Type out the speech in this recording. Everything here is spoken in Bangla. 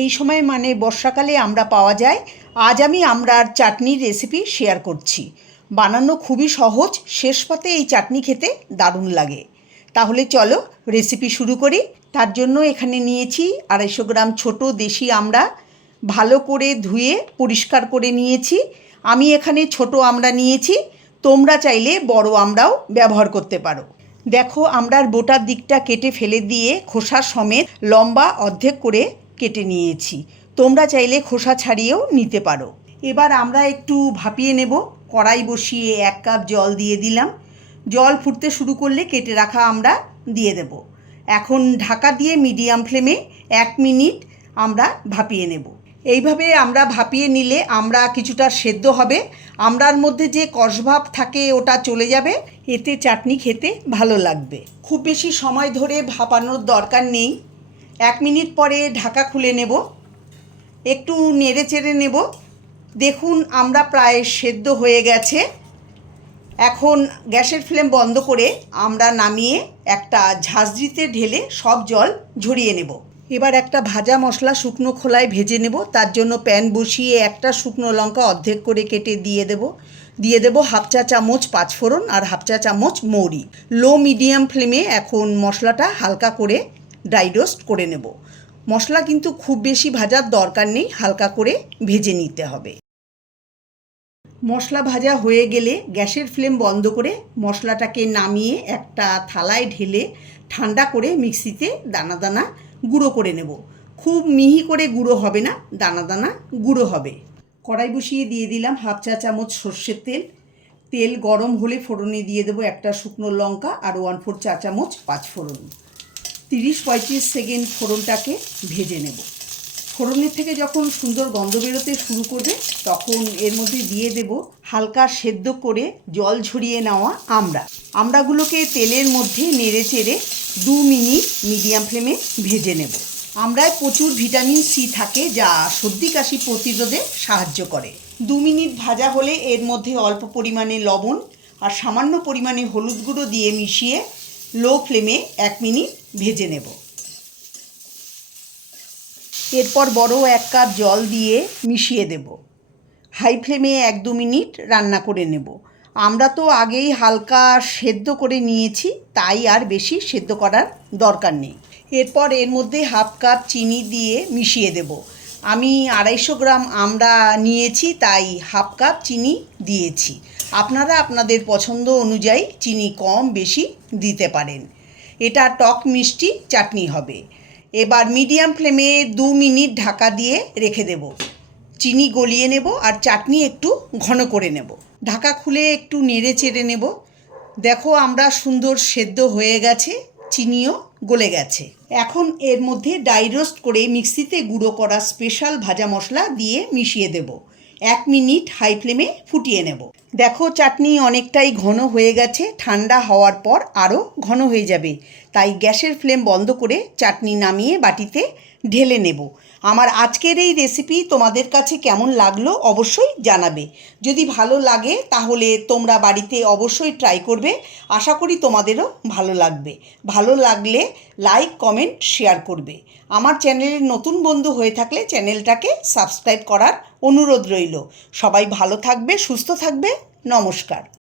এই সময় মানে বর্ষাকালে আমড়া পাওয়া যায়। আজ আমি আমড়ার চাটনির রেসিপি শেয়ার করছি। বানানো খুবই সহজ, শেষ পাতে এই চাটনি খেতে দারুণ লাগে। তাহলে চলো রেসিপি শুরু করি। তার জন্য এখানে নিয়েছি 250 গ্রাম ছোট দেশি আমড়া। ভালো করে ধুয়ে পরিষ্কার করে নিয়েছি। আমি এখানে ছোট আমড়া নিয়েছি, তোমরা চাইলে বড় আমড়াও ব্যবহার করতে পারো। দেখো, আমড়ার বোটার দিকটা কেটে ফেলে দিয়ে খোসা সমেত লম্বা অর্ধেক করে কেটে নিয়েছি। তোমরা চাইলে খোসা ছাড়িয়েও নিতে পারো। এবার আমরা একটু ভাপিয়ে নেব। কড়াই বসিয়ে 1 কাপ জল দিয়ে দিলাম। জল ফুটতে শুরু করলে কেটে রাখা আমরা দিয়ে দেব। এখন ঢাকা দিয়ে মিডিয়াম ফ্লেমে 1 মিনিট আমরা ভাপিয়ে নেব। এইভাবে আমরা ভাপিয়ে নিলে আমরা কিছুটা সেদ্ধ হবে। আমড়ার মধ্যে যে কষভাব থাকে ওটা চলে যাবে, এতে চাটনি খেতে ভালো লাগবে। খুব বেশি সময় ধরে ভাপানোর দরকার নেই। 1 মিনিট পরে ঢাকা খুলে নেব, একটু নেড়ে চেড়ে নেব। দেখুন আমরা প্রায় সেদ্ধ হয়ে গেছে। এখন গ্যাসের ফ্লেম বন্ধ করে আমরা নামিয়ে একটা ঝাঁঝরিতে ঢেলে সব জল ঝরিয়ে নেব। এবার একটা ভাজা মশলা শুকনো খোলায় ভেজে নেব। তার জন্য প্যান বসিয়ে একটা শুকনো লঙ্কা অর্ধেক করে কেটে দিয়ে দেব 1/2 চা চামচ পাঁচফোড়ন আর 1/2 চা চামচ মৌরি। লো মিডিয়াম ফ্লেমে এখন মশলাটা হালকা করে ড্রাই রোস্ট করে নেব। মশলা কিন্তু খুব বেশি ভাজার দরকার নেই, হালকা করে ভেজে নিতে হবে। মশলা ভাজা হয়ে গেলে গ্যাসের ফ্লেম বন্ধ করে মশলাটাকে নামিয়ে একটা থালায় ঢেলে ঠান্ডা করে মিক্সিতে দানা দানা গুঁড়ো করে নেব। খুব মিহি করে গুঁড়ো হবে না, দানা দানা গুঁড়ো হবে। কড়াই বসিয়ে দিয়ে দিলাম 1/2 চা চামচ সর্ষের তেল। তেল গরম হলে ফোড়নে দিয়ে দেবো একটা শুকনো লঙ্কা আর 1/4 চা চামচ পাঁচফোড়ন। 30-35 সেকেন্ড ফোড়নটাকে ভেজে নেব। ফোড়নের থেকে যখন সুন্দর গন্ধ বেরোতে শুরু করবে তখন এর মধ্যে দিয়ে দেব হালকা সেদ্ধ করে জল ঝরিয়ে নেওয়া আমড়াগুলোকে তেলের মধ্যে নেড়ে চেড়ে 2 মিনিট মিডিয়াম ফ্লেমে ভেজে নেব। আমড়ায় প্রচুর ভিটামিন সি থাকে, যা সর্দি কাশি প্রতিরোধে সাহায্য করে। 2 মিনিট ভাজা হলে এর মধ্যে অল্প পরিমাণে লবণ আর সামান্য পরিমাণে হলুদ গুঁড়ো দিয়ে মিশিয়ে লো ফ্লেমে 1 মিনিট ভেজে নেব। এরপর বড় 1 কাপ জল দিয়ে মিশিয়ে দেব। হাই ফ্লেমে 1-2 মিনিট রান্না করে নেব। আমরা তো আগেই হালকা সেদ্ধ করে নিয়েছি, তাই আর বেশি সেদ্ধ করার দরকার নেই। এরপর এর মধ্যে 1/2 কাপ চিনি দিয়ে মিশিয়ে দেব। আমি 250 গ্রাম আমড়া নিয়েছি, তাই 1/2 কাপ চিনি দিয়েছি। আপনারা আপনাদের পছন্দ অনুযায়ী চিনি কম বেশি দিতে পারেন। এটা টক মিষ্টি চাটনি হবে। এবার মিডিয়াম ফ্লেমে 2 মিনিট ঢাকা দিয়ে রেখে দেব। চিনি গলিয়ে নেব আর চাটনি একটু ঘন করে নেব। ঢাকা খুলে একটু নেড়ে চেড়ে নেব। দেখো আমরা সুন্দর সেদ্ধ হয়ে গেছে, চিনিও গলে গেছে। এখন এর মধ্যে ড্রাই রোস্ট করে মিক্সিতে গুঁড়ো করা স্পেশাল ভাজা মশলা দিয়ে মিশিয়ে দেব। 1 মিনিট হাই ফ্লেমে ফুটিয়ে নেব। দেখো চাটনি অনেকটাই ঘন হয়ে গেছে, ঠান্ডা হওয়ার পর আরও ঘন হয়ে যাবে। তাই গ্যাসের ফ্লেম বন্ধ করে চাটনি নামিয়ে বাটিতে ঢেলে নেব। আমার আজকের এই রেসিপি তোমাদের কাছে কেমন লাগলো অবশ্যই জানাবে। যদি ভালো লাগে তাহলে তোমরা বাড়িতে অবশ্যই ট্রাই করবে। আশা করি তোমাদেরও ভালো লাগবে। ভালো লাগলে লাইক, কমেন্ট, শেয়ার করবে। আমার চ্যানেলের নতুন বন্ধু হয়ে থাকলে চ্যানেলটাকে সাবস্ক্রাইব করার অনুরোধ রইল। সবাই ভালো থাকবে, সুস্থ থাকবে। নমস্কার।